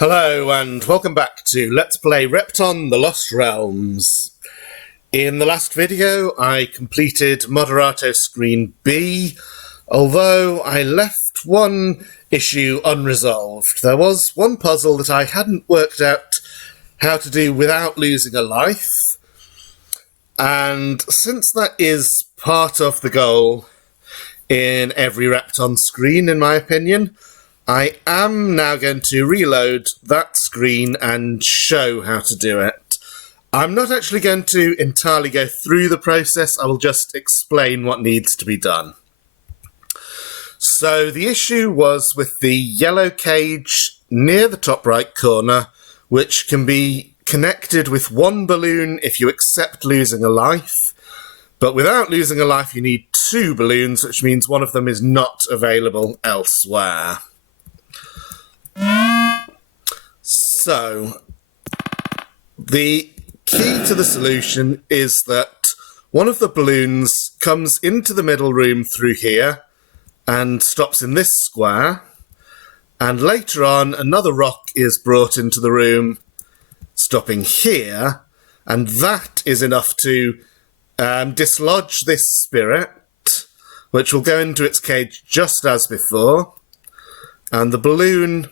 Hello and welcome back to Let's Play Repton, the Lost Realms. In the last video I completed Moderato screen B, although I left one issue unresolved. There was one puzzle that I hadn't worked out how to do without losing a life, and since that is part of the goal in every Repton screen, in my opinion, I am now going to reload that screen and show how to do it. I'm not actually going to entirely go through the process, I will just explain what needs to be done. So the issue was with the yellow cage near the top right corner, which can be connected with one balloon if you accept losing a life, but without losing a life you need two balloons, which means one of them is not available elsewhere. So, the key to the solution is that one of the balloons comes into the middle room through here and stops in this square, and later on another rock is brought into the room stopping here, and that is enough to dislodge this spirit, which will go into its cage just as before, and the balloon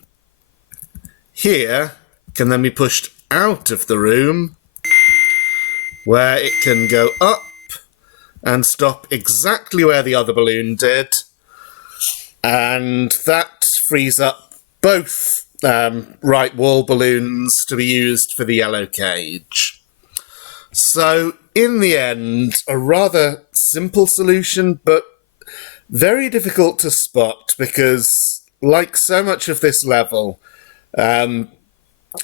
here can then be pushed out of the room, where it can go up and stop exactly where the other balloon did, and that frees up both right wall balloons to be used for the yellow cage. So in the end, a rather simple solution, but very difficult to spot because, like so much of this level,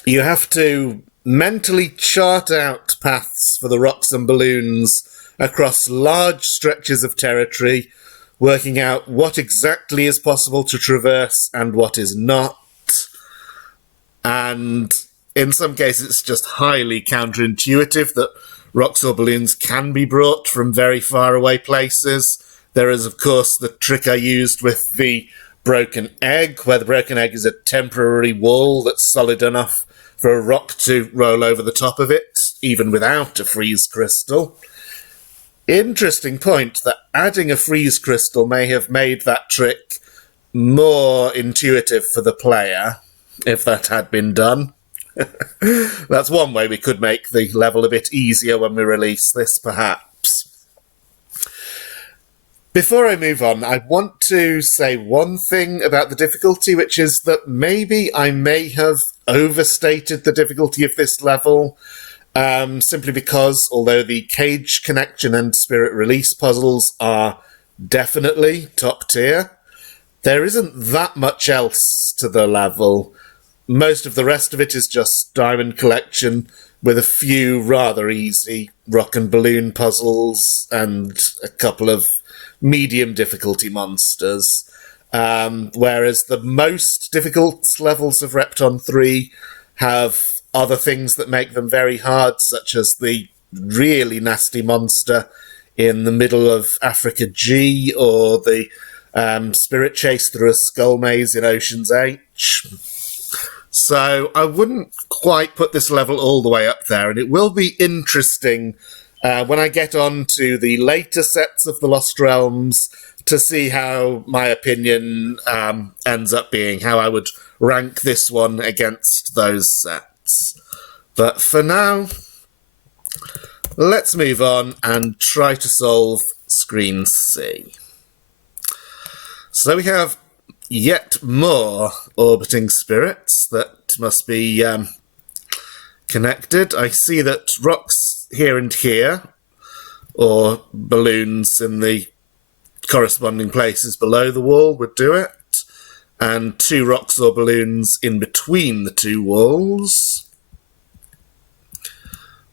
you have to mentally chart out paths for the rocks and balloons across large stretches of territory, working out what exactly is possible to traverse and what is not. And in some cases it's just highly counterintuitive that rocks or balloons can be brought from very far away places. There is, of course, the trick I used with the broken egg, where the broken egg is a temporary wall that's solid enough for a rock to roll over the top of it, even without a freeze crystal. Interesting point that adding a freeze crystal may have made that trick more intuitive for the player, if that had been done. That's one way we could make the level a bit easier when we release this, perhaps. Before I move on, I want to say one thing about the difficulty, which is that maybe I may have overstated the difficulty of this level, simply because, although the cage connection and spirit release puzzles are definitely top tier, there isn't that much else to the level. Most of the rest of it is just diamond collection, with a few rather easy rock and balloon puzzles and a couple of medium difficulty monsters, whereas the most difficult levels of Repton 3 have other things that make them very hard, such as the really nasty monster in the middle of Africa G, or the spirit chase through a skull maze in Ocean's H. So I wouldn't quite put this level all the way up there, and it will be interesting when I get on to the later sets of the Lost Realms to see how my opinion ends up being, how I would rank this one against those sets. But for now, let's move on and try to solve screen C. So we have yet more orbiting spirits that must be connected. I see that rocks here and here, or balloons in the corresponding places below the wall would do it, and two rocks or balloons in between the two walls.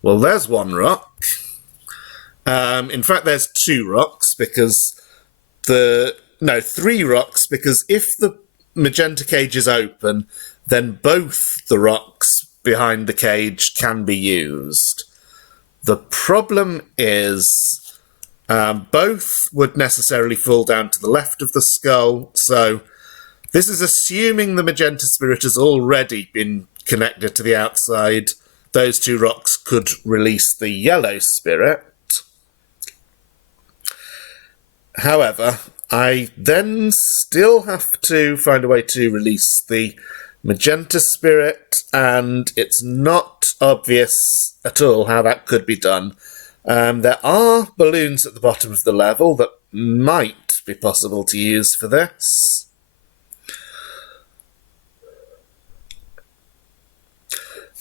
Well, there's one rock. In fact, there's two rocks, because three rocks, because if the magenta cage is open, then both the rocks behind the cage can be used. The problem is both would necessarily fall down to the left of the skull, so This is assuming the magenta spirit has already been connected to the outside. Those two rocks could release the yellow spirit. However, I then still have to find a way to release the magenta spirit, and it's not obvious at all how that could be done. There are balloons at the bottom of the level that might be possible to use for this.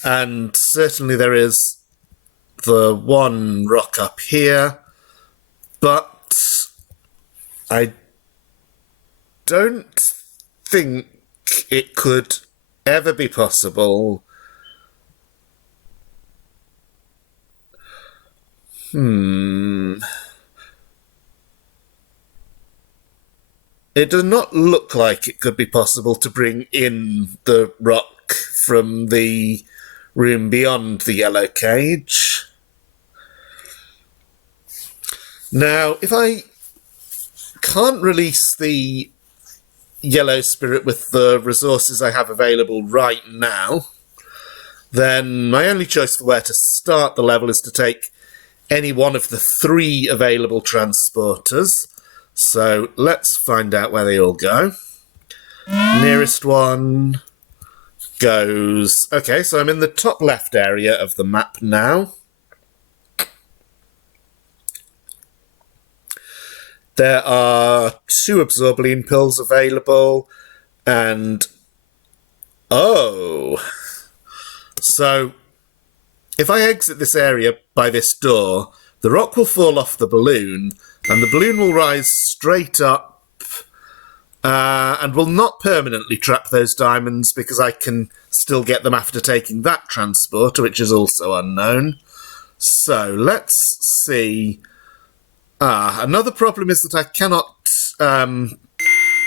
And certainly there is the one rock up here, but I don't think it could ever be possible. It does not look like it could be possible to bring in the rock from the room beyond the yellow cage. Now, if I can't release the yellow spirit with the resources I have available right now, then my only choice for where to start the level is to take any one of the 3 available transporters. So let's find out where they all go. Nearest one goes... Okay, so I'm in the top left area of the map now. There are 2 absorbaline pills available, and... oh! So, if I exit this area by this door, the rock will fall off the balloon, and the balloon will rise straight up, and will not permanently trap those diamonds, because I can still get them after taking that transporter, which is also unknown. So, let's see... another problem is that I cannot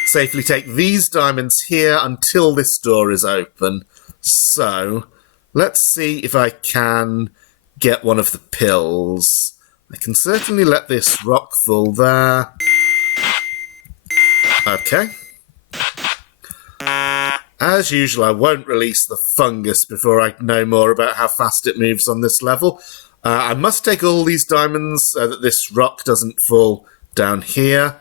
safely take these diamonds here until this door is open. So, let's see if I can get one of the pills. I can certainly let this rock fall there. Okay. As usual, I won't release the fungus before I know more about how fast it moves on this level. I must take all these diamonds so that this rock doesn't fall down here,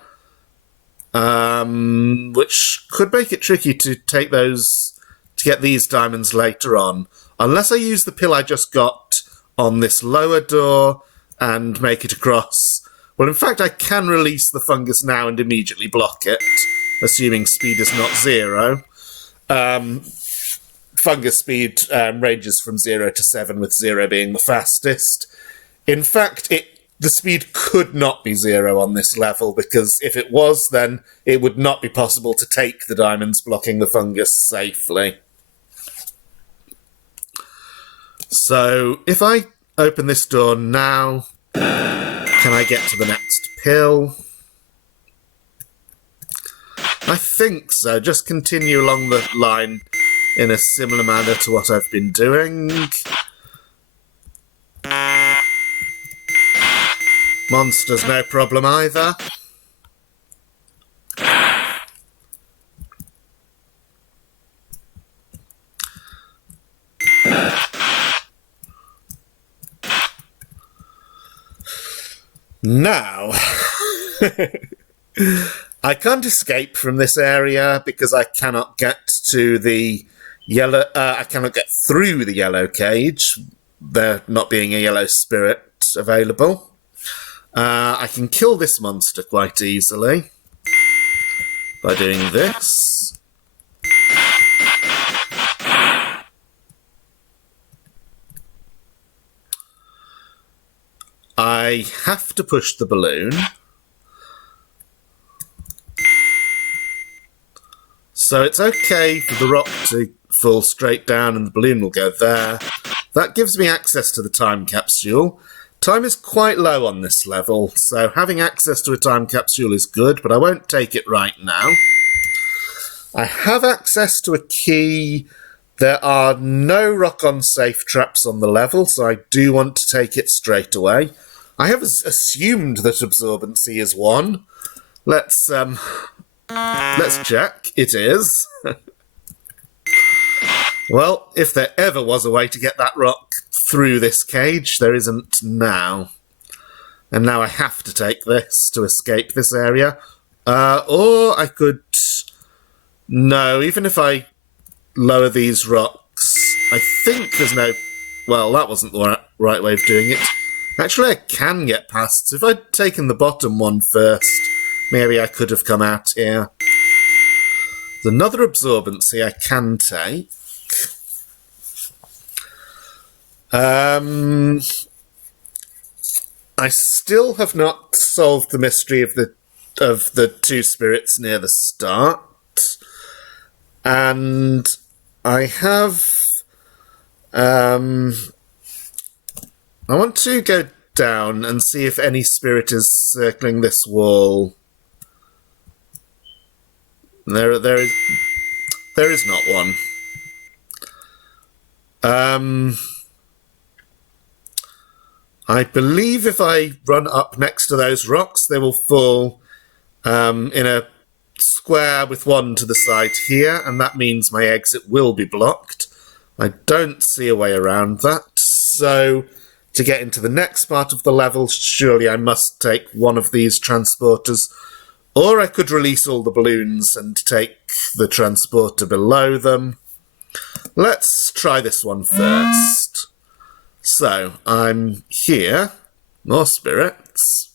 which could make it tricky to take those, to get these diamonds later on, unless I use the pill I just got on this lower door and make it across. Well, in fact, I can release the fungus now and immediately block it, assuming speed is not 0. Fungus speed ranges from 0 to 7, with 0 being the fastest. In fact, the speed could not be 0 on this level, because if it was, then it would not be possible to take the diamonds blocking the fungus safely. So, if I open this door now, can I get to the next pill? I think so. Just continue along the line in a similar manner to what I've been doing. Monsters, no problem either. Now, I can't escape from this area because I cannot get to the yellow. I cannot get through the yellow cage, there not being a yellow spirit available. I can kill this monster quite easily by doing this. I have to push the balloon. So it's okay for the rock to fall straight down and the balloon will go there. That gives me access to the time capsule. Time is quite low on this level, so having access to a time capsule is good, but I won't take it right now. I have access to a key. There are no rock-on safe traps on the level, so I do want to take it straight away. I have assumed that absorbency is 1. Let's Let's check. It is. Well, if there ever was a way to get that rock through this cage, there isn't now. And now I have to take this to escape this area. Or I could... No, even if I lower these rocks, I think there's no... Well, that wasn't the right way of doing it. Actually, I can get past. So if I'd taken the bottom one first, maybe I could have come out here. There's another absorbency I can take. I still have not solved the mystery of the two spirits near the start. And I have... I want to go down and see if any spirit is circling this wall. There is not one. I believe if I run up next to those rocks, they will fall in a square with one to the side here, and that means my exit will be blocked. I don't see a way around that, so to get into the next part of the level, surely I must take one of these transporters, or I could release all the balloons and take the transporter below them. Let's try this one first. So, I'm here. More spirits.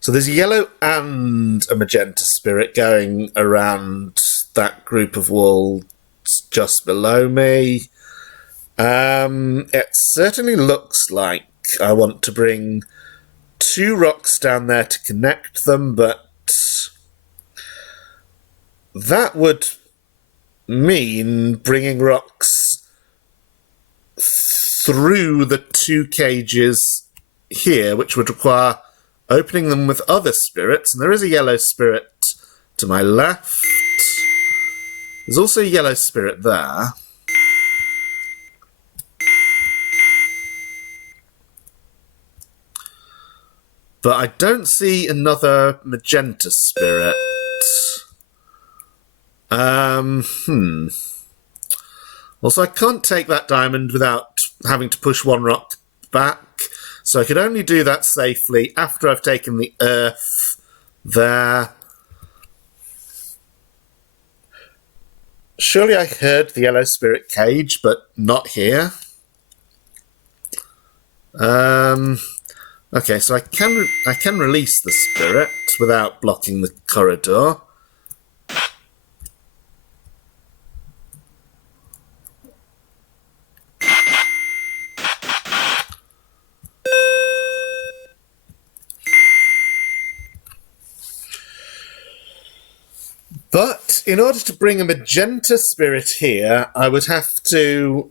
So there's a yellow and a magenta spirit going around that group of walls just below me. It certainly looks like I want to bring two rocks down there to connect them, but that would mean bringing rocks through the two cages here, which would require opening them with other spirits. And there is a yellow spirit to my left. There's also a yellow spirit there. But I don't see another magenta spirit. Also, I can't take that diamond without having to push one rock back, so I could only do that safely after I've taken the earth there. Surely I heard the yellow spirit cage, but not here. Okay, so I can release the spirit without blocking the corridor. But in order to bring a magenta spirit here, I would have to...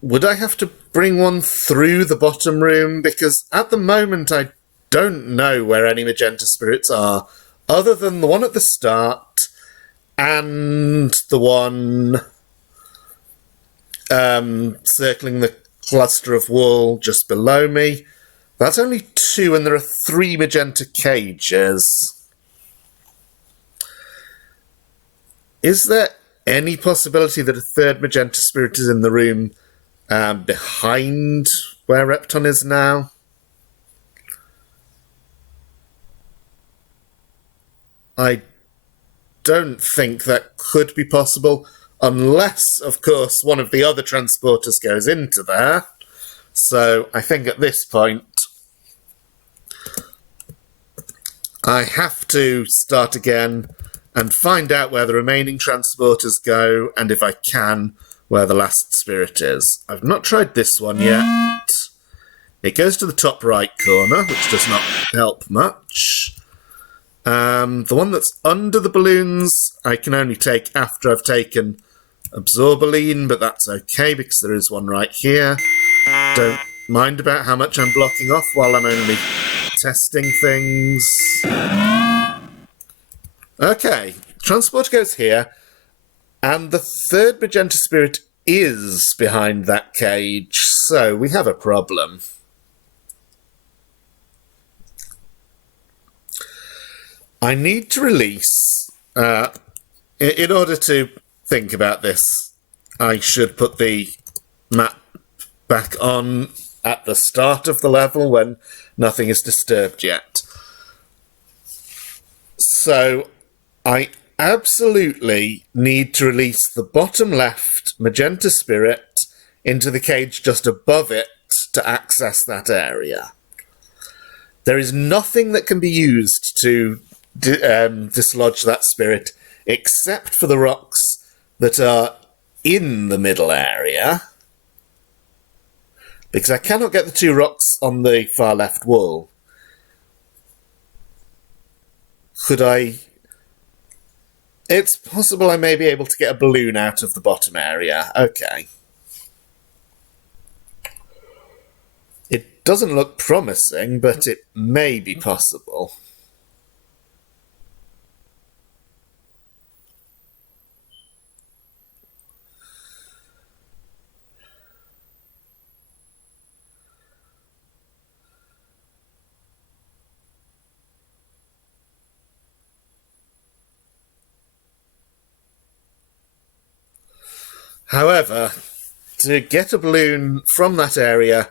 Would I have to bring one through the bottom room? Because at the moment I don't know where any magenta spirits are, other than the one at the start and the one circling the cluster of wall just below me. That's only two, and there are 3 magenta cages. Is there any possibility that a third magenta spirit is in the room behind where Repton is now? I don't think that could be possible, unless, of course, one of the other transporters goes into there. So I think at this point I have to start again and find out where the remaining transporters go, and if I can, where the last spirit is. I've not tried this one yet. It goes to the top right corner, which does not help much. The one that's under the balloons I can only take after I've taken Absorbaline, but that's okay because there is one right here. Don't mind about how much I'm blocking off while I'm only testing things. Okay, transport goes here, and the third magenta spirit is behind that cage, So, we have a problem. I need to release... in order to think about this, I should put the map back on at the start of the level when nothing is disturbed yet. So, I absolutely need to release the bottom left magenta spirit into the cage just above it to access that area. There is nothing that can be used to dislodge that spirit except for the rocks that are in the middle area, because I cannot get the two rocks on the far left wall. Could I... It's possible I may be able to get a balloon out of the bottom area. Okay. It doesn't look promising, but it may be possible. However, to get a balloon from that area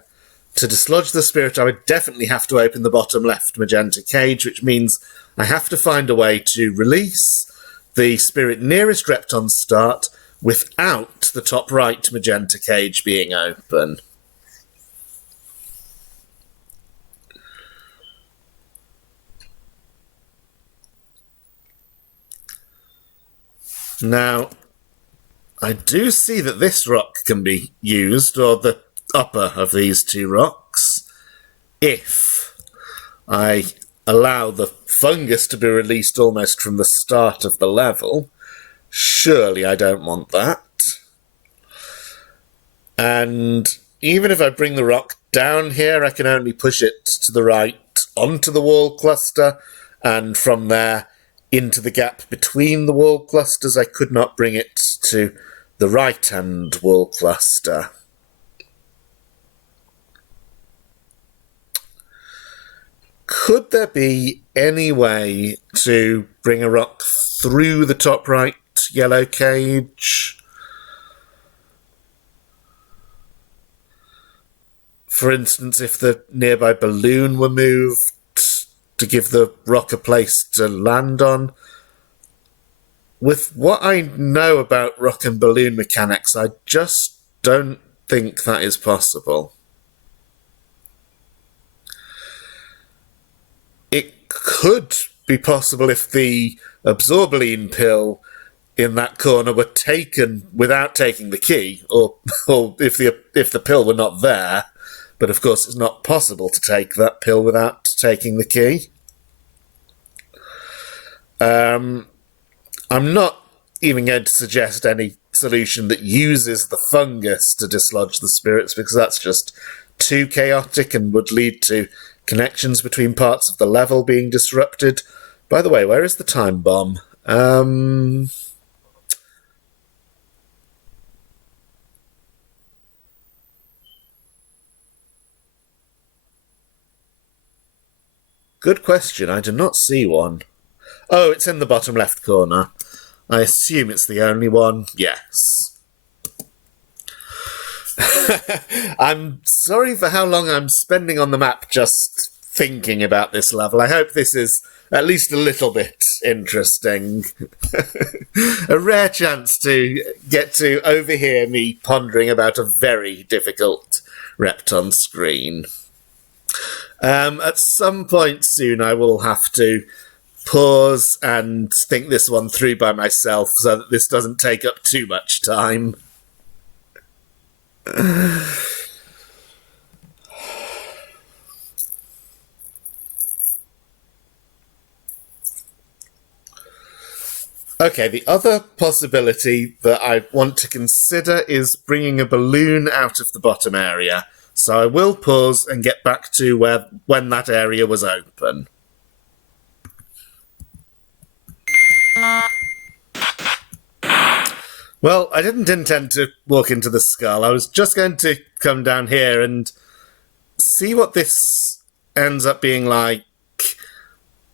to dislodge the spirit, I would definitely have to open the bottom left magenta cage, which means I have to find a way to release the spirit nearest Repton's start without the top right magenta cage being open. Now, I do see that this rock can be used, or the upper of these two rocks, if I allow the fungus to be released almost from the start of the level. Surely I don't want that. And even if I bring the rock down here, I can only push it to the right onto the wall cluster, and from there into the gap between the wall clusters. I could not bring it to the right-hand wall cluster. Could there be any way to bring a rock through the top right yellow cage? For instance, if the nearby balloon were moved to give the rock a place to land on. With what I know about rock and balloon mechanics, I just don't think that is possible. It could be possible if the absorbaline pill in that corner were taken without taking the key, or if the pill were not there. But of course it's not possible to take that pill without taking the key. I'm not even going to suggest any solution that uses the fungus to dislodge the spirits, because that's just too chaotic and would lead to connections between parts of the level being disrupted. By the way, where is the time bomb? Good question. I do not see one. Oh, it's in the bottom left corner. I assume it's the only one. Yes. I'm sorry for how long I'm spending on the map just thinking about this level. I hope this is at least a little bit interesting. A rare chance to get to overhear me pondering about a very difficult Repton screen. At some point soon I will have to pause and think this one through by myself so that this doesn't take up too much time. Okay, the other possibility that I want to consider is bringing a balloon out of the bottom area. So I will pause and get back to when that area was open. Well, I didn't intend to walk into the skull. I was just going to come down here and see what this ends up being like.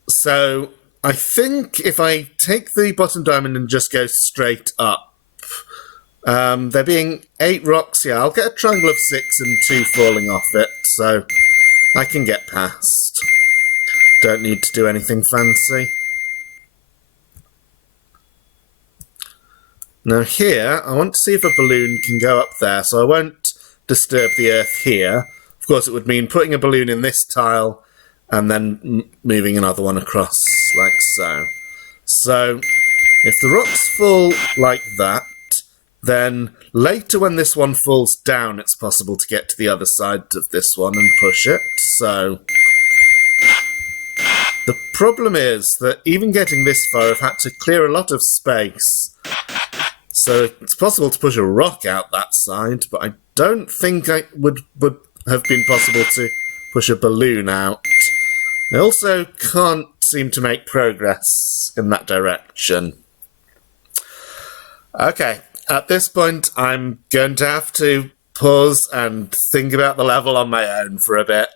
So I think if I take the bottom diamond and just go straight up, there being 8 rocks, yeah, I'll get a triangle of 6 and 2 falling off it, so I can get past. Don't need to do anything fancy. Now here, I want to see if a balloon can go up there, so I won't disturb the earth here. Of course, it would mean putting a balloon in this tile and then moving another one across, like so. So, if the rocks fall like that, then later when this one falls down, it's possible to get to the other side of this one and push it. So, the problem is that even getting this far, I've had to clear a lot of space. So it's possible to push a rock out that side, but I don't think it would have been possible to push a balloon out. I also can't seem to make progress in that direction. Okay, at this point I'm going to have to pause and think about the level on my own for a bit.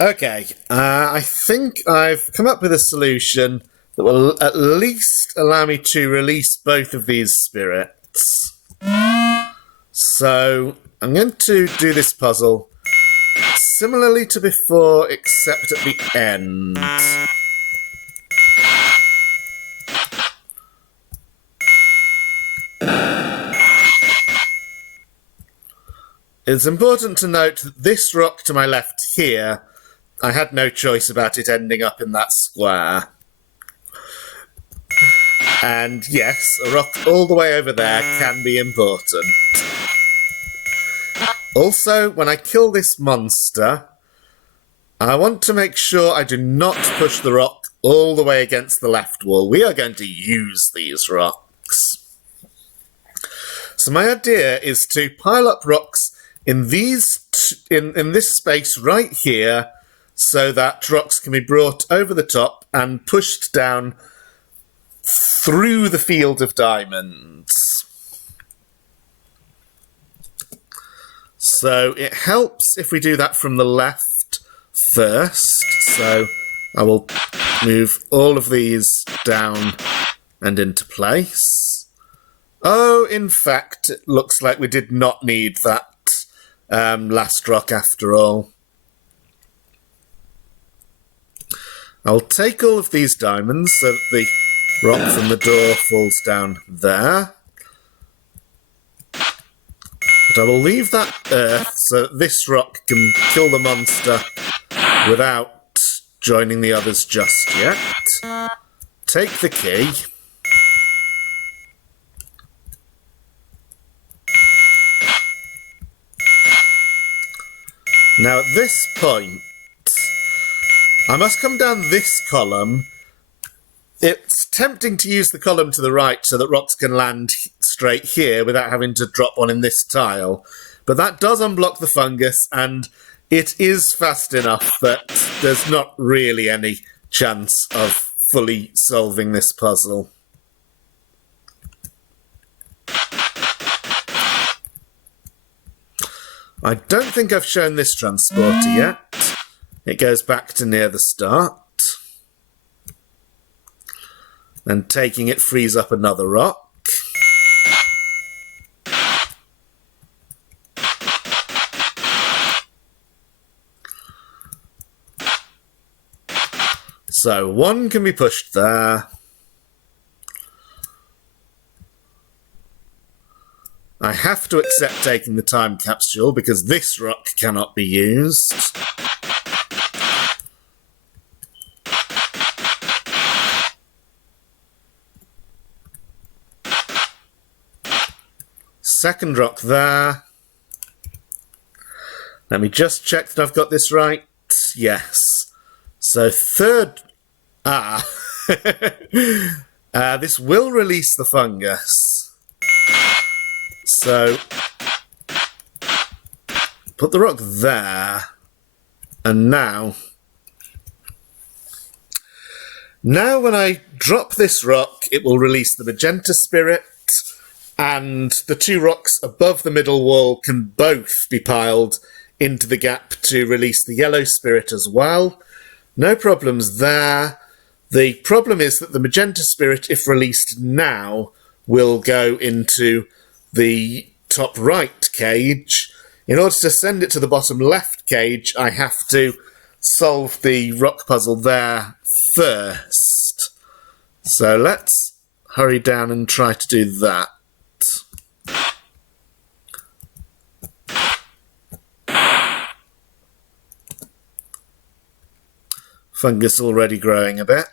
Okay, I think I've come up with a solution that will at least allow me to release both of these spirits. So I'm going to do this puzzle similarly to before, except at the end. It's important to note that this rock to my left here, I had no choice about it ending up in that square. And yes, a rock all the way over there can be important. Also, when I kill this monster, I want to make sure I do not push the rock all the way against the left wall. We are going to use these rocks. So my idea is to pile up rocks in in this space right here, so that rocks can be brought over the top and pushed down through the field of diamonds. So it helps if we do that from the left first. So I will move all of these down and into place. Oh, in fact, it looks like we did not need that last rock after all. I'll take all of these diamonds so that the rock from the door falls down there. But I will leave that earth so that this rock can kill the monster without joining the others just yet. Take the key. Now at this point, I must come down this column. It's tempting to use the column to the right so that rocks can land straight here without having to drop one in this tile. But that does unblock the fungus, and it is fast enough that there's not really any chance of fully solving this puzzle. I don't think I've shown this transporter yet. It goes back to near the start. And taking it frees up another rock. So one can be pushed there. I have to accept taking the time capsule because this rock cannot be used. Second rock there. Let me just check that I've got this right. Yes. So third... this will release the fungus. So put the rock there. And now Now when I drop this rock, it will release the magenta spirit, and the two rocks above the middle wall can both be piled into the gap to release the yellow spirit as well. No problems there. The problem is that the magenta spirit, if released now, will go into the top right cage. In order to send it to the bottom left cage, I have to solve the rock puzzle there first. So let's hurry down and try to do that. Fungus already growing a bit.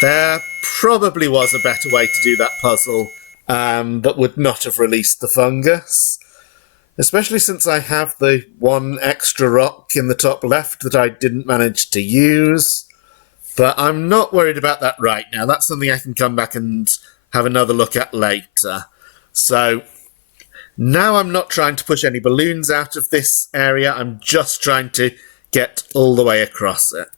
There probably was a better way to do that puzzle that would not have released the fungus. Especially since I have the one extra rock in the top left that I didn't manage to use. But I'm not worried about that right now. That's something I can come back and have another look at later. So now I'm not trying to push any balloons out of this area. I'm just trying to get all the way across it.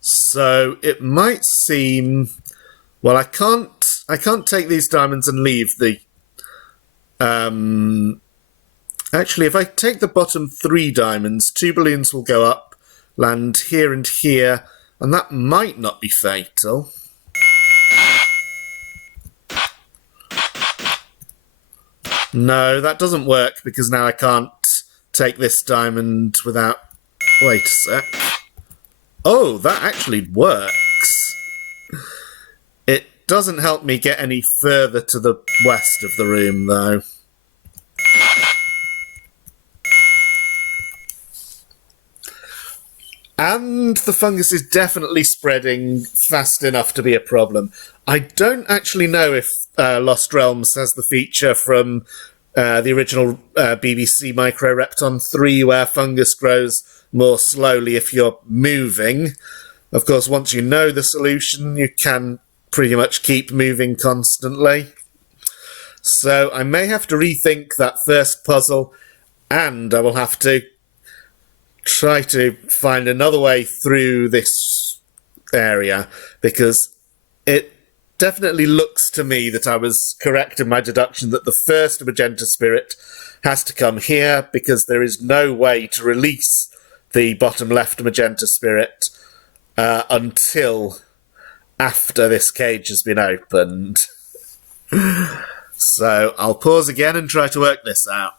So it might seem, well, I can't take these diamonds and leave the. Actually, if I take the bottom 3 diamonds, 2 balloons will go up, land here and here, and that might not be fatal. No, that doesn't work because now I can't take this diamond without. Wait a sec. Oh, that actually works. It doesn't help me get any further to the west of the room, though. And the fungus is definitely spreading fast enough to be a problem. I don't actually know if Lost Realms has the feature from the original BBC Micro Repton 3 where fungus grows more slowly if you're moving. Of course, once you know the solution, you can pretty much keep moving constantly. So I may have to rethink that first puzzle, and I will have to try to find another way through this area, because it definitely looks to me that I was correct in my deduction that the first magenta spirit has to come here, because there is no way to release the bottom left magenta spirit until after this cage has been opened. So I'll pause again and try to work this out.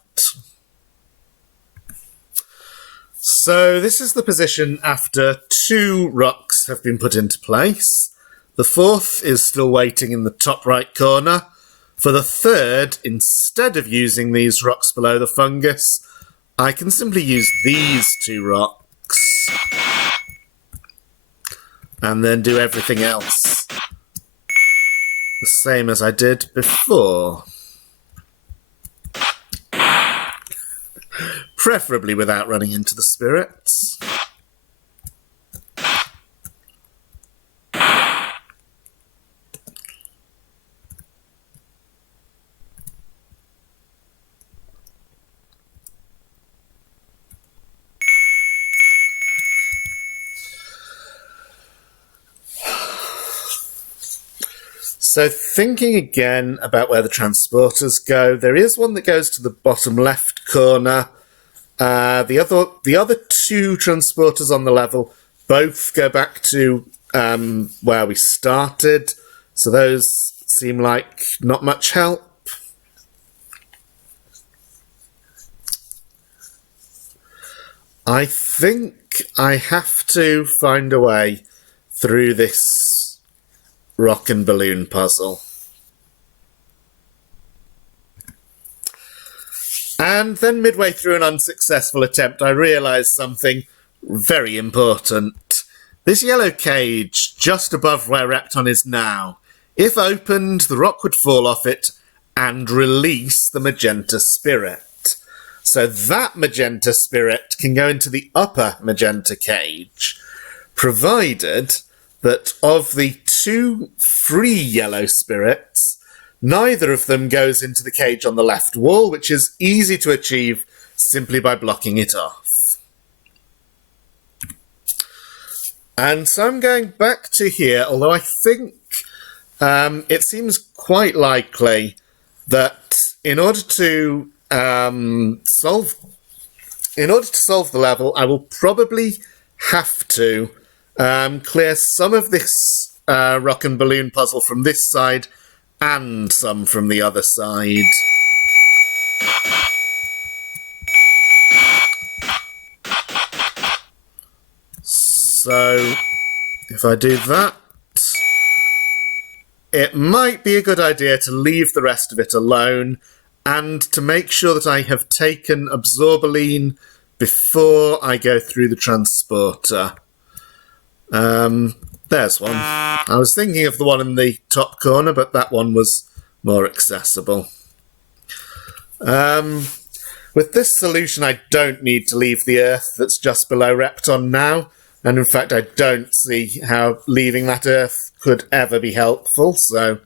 So this is the position after 2 rocks have been put into place. The 4th is still waiting in the top right corner. For the 3rd, instead of using these rocks below the fungus, I can simply use these 2 rocks and then do everything else the same as I did before. Preferably without running into the spirits. So thinking again about where the transporters go, there is one that goes to the bottom left corner. The other 2 transporters on the level both go back to where we started, so those seem like not much help. I think I have to find a way through this rock and balloon puzzle. And then midway through an unsuccessful attempt, I realised something very important. This yellow cage, just above where Repton is now, if opened, the rock would fall off it and release the magenta spirit. So that magenta spirit can go into the upper magenta cage, provided that of the 2 free yellow spirits, neither of them goes into the cage on the left wall, which is easy to achieve simply by blocking it off. And so I'm going back to here, although I think it seems quite likely that in order to solve the level, I will probably have to clear some of this rock and balloon puzzle from this side and some from the other side. So if I do that, it might be a good idea to leave the rest of it alone and to make sure that I have taken Absorbaline before I go through the transporter. There's one. I was thinking of the one in the top corner, but that one was more accessible. With this solution, I don't need to leave the Earth that's just below Repton now. And in fact, I don't see how leaving that Earth could ever be helpful, so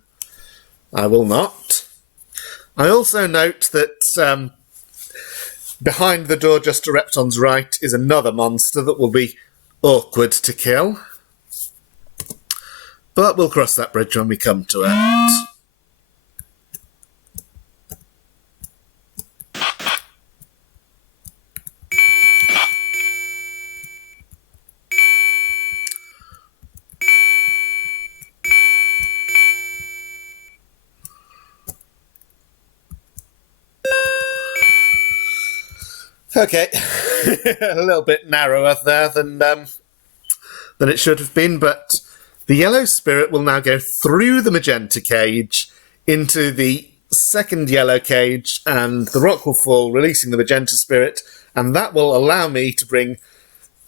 I will not. I also note that behind the door just to Repton's right is another monster that will be awkward to kill. But we'll cross that bridge when we come to it. Okay, a little bit narrower there than it should have been, but the yellow spirit will now go through the magenta cage into the second yellow cage, and the rock will fall, releasing the magenta spirit, and that will allow me to bring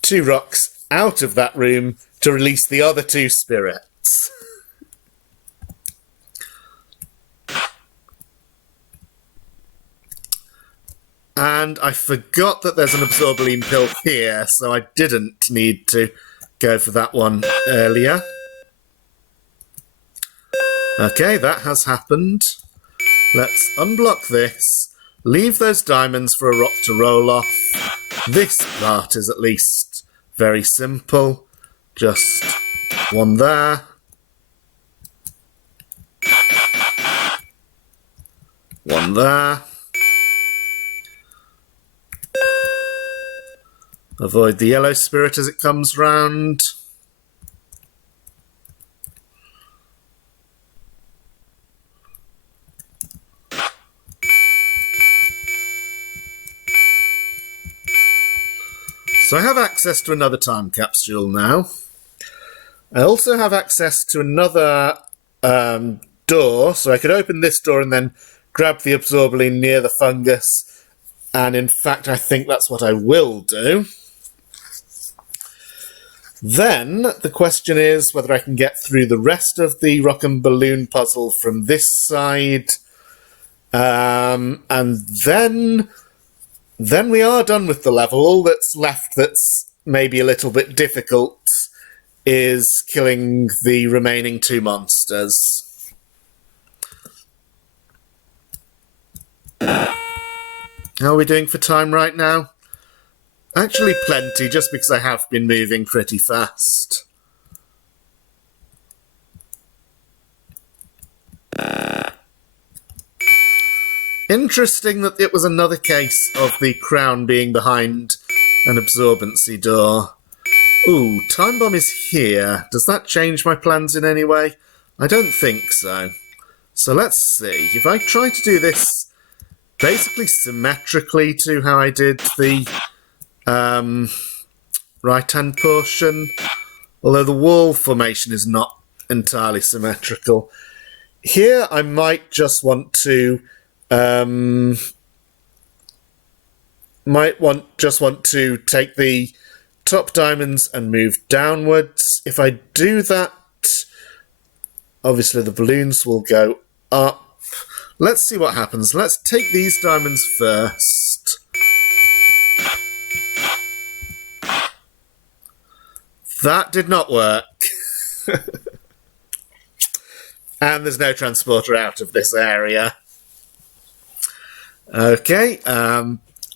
2 rocks out of that room to release the other 2 spirits. And I forgot that there's an Absorbaline pill here, so I didn't need to go for that one earlier. Okay, that has happened. Let's unblock this, leave those diamonds for a rock to roll off. This part is at least very simple. Just one there. One there. Avoid the yellow spirit as it comes round. So I have access to another time capsule now. I also have access to another door, so I could open this door and then grab the Absorbaline near the fungus. And in fact, I think that's what I will do. Then the question is whether I can get through the rest of the rock and balloon puzzle from this side. And then we are done with the level. All that's left that's maybe a little bit difficult is killing the remaining 2 monsters. How are we doing for time right now? Actually plenty, just because I have been moving pretty fast. Interesting that it was another case of the crown being behind an absorbency door. Ooh, time bomb is here. Does that change my plans in any way? I don't think so. So let's see. If I try to do this basically symmetrically to how I did the right-hand portion, although the wall formation is not entirely symmetrical. Here I might just want to take the top diamonds and move downwards. If I do that, obviously the balloons will go up. Let's see what happens. Let's take these diamonds first. That did not work. And there's no transporter out of this area. Okay,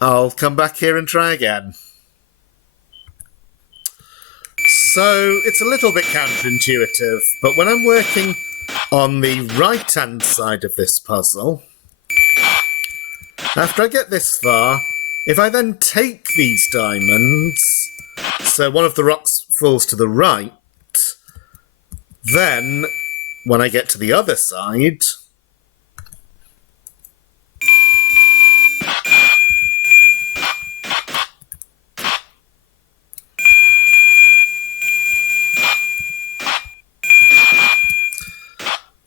I'll come back here and try again. So it's a little bit counterintuitive, but when I'm working on the right-hand side of this puzzle, after I get this far, if I then take these diamonds, so one of the rocks falls to the right, then when I get to the other side,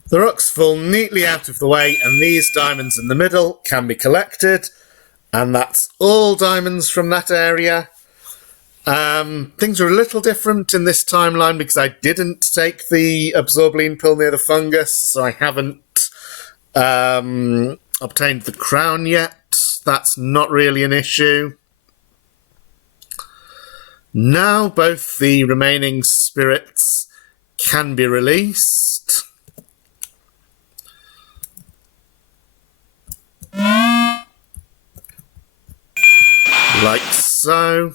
the rocks fall neatly out of the way, and these diamonds in the middle can be collected, and that's all diamonds from that area. Things are a little different in this timeline because I didn't take the absorbaline pill near the fungus, so I haven't obtained the crown yet. That's not really an issue. Now both the remaining spirits can be released. Like so.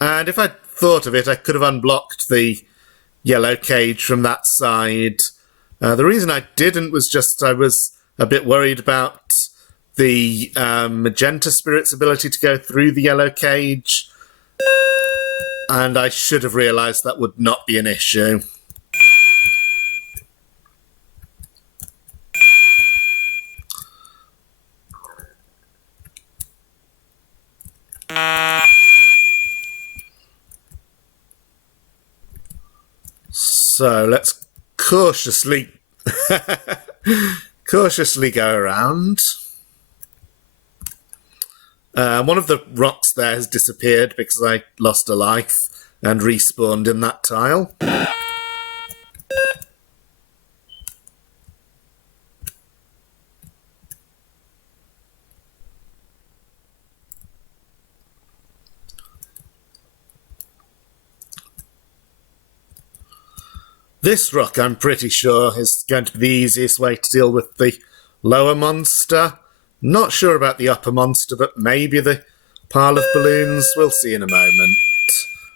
And if I'd thought of it, I could have unblocked the yellow cage from that side. The reason I didn't was just I was a bit worried about the magenta spirit's ability to go through the yellow cage. And I should have realised that would not be an issue. So let's cautiously go around. One of the rocks there has disappeared because I lost a life and respawned in that tile. This rock, I'm pretty sure, is going to be the easiest way to deal with the lower monster. Not sure about the upper monster, but maybe the pile of balloons. We'll see in a moment.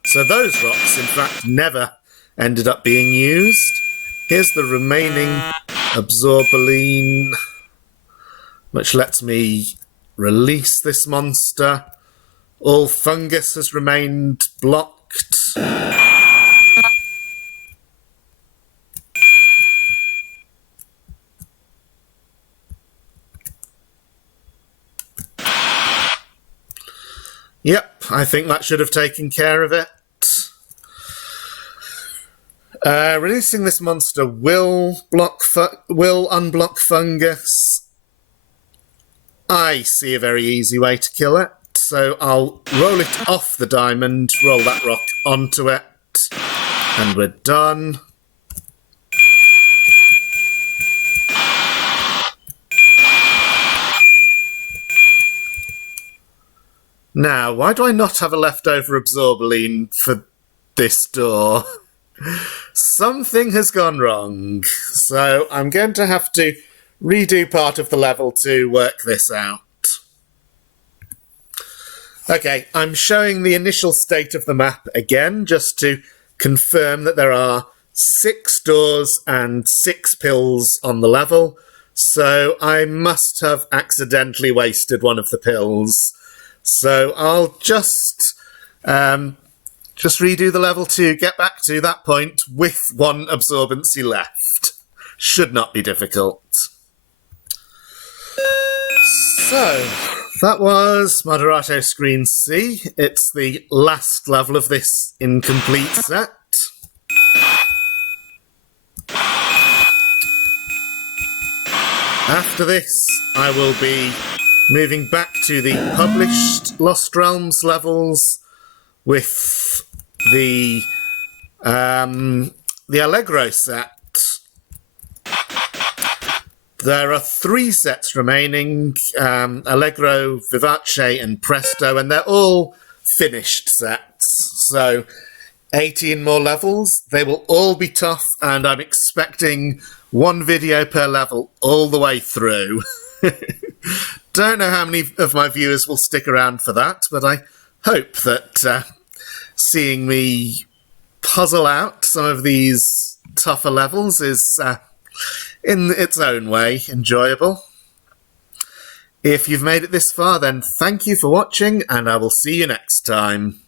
So those rocks, in fact, never ended up being used. Here's the remaining absorbaline, which lets me release this monster. All fungus has remained blocked. Yep, I think that should have taken care of it. Releasing this monster will unblock fungus. I see a very easy way to kill it, so I'll roll it off the diamond, roll that rock onto it, and we're done. Now, why do I not have a leftover absorbaline for this door? Something has gone wrong, so I'm going to have to redo part of the level to work this out. Okay, I'm showing the initial state of the map again, just to confirm that there are 6 doors and 6 pills on the level, so I must have accidentally wasted one of the pills. So I'll just redo the level to get back to that point with 1 absorbency left. Should not be difficult. So, that was Moderato Screen C. It's the last level of this incomplete set. After this, I will be moving back to the published Lost Realms levels with the Allegro set. There are 3 sets remaining, Allegro, Vivace and Presto, and they're all finished sets. So 18 more levels. They will all be tough, and I'm expecting one video per level all the way through. Don't know how many of my viewers will stick around for that, but I hope that seeing me puzzle out some of these tougher levels is, in its own way, enjoyable. If you've made it this far, then thank you for watching, and I will see you next time.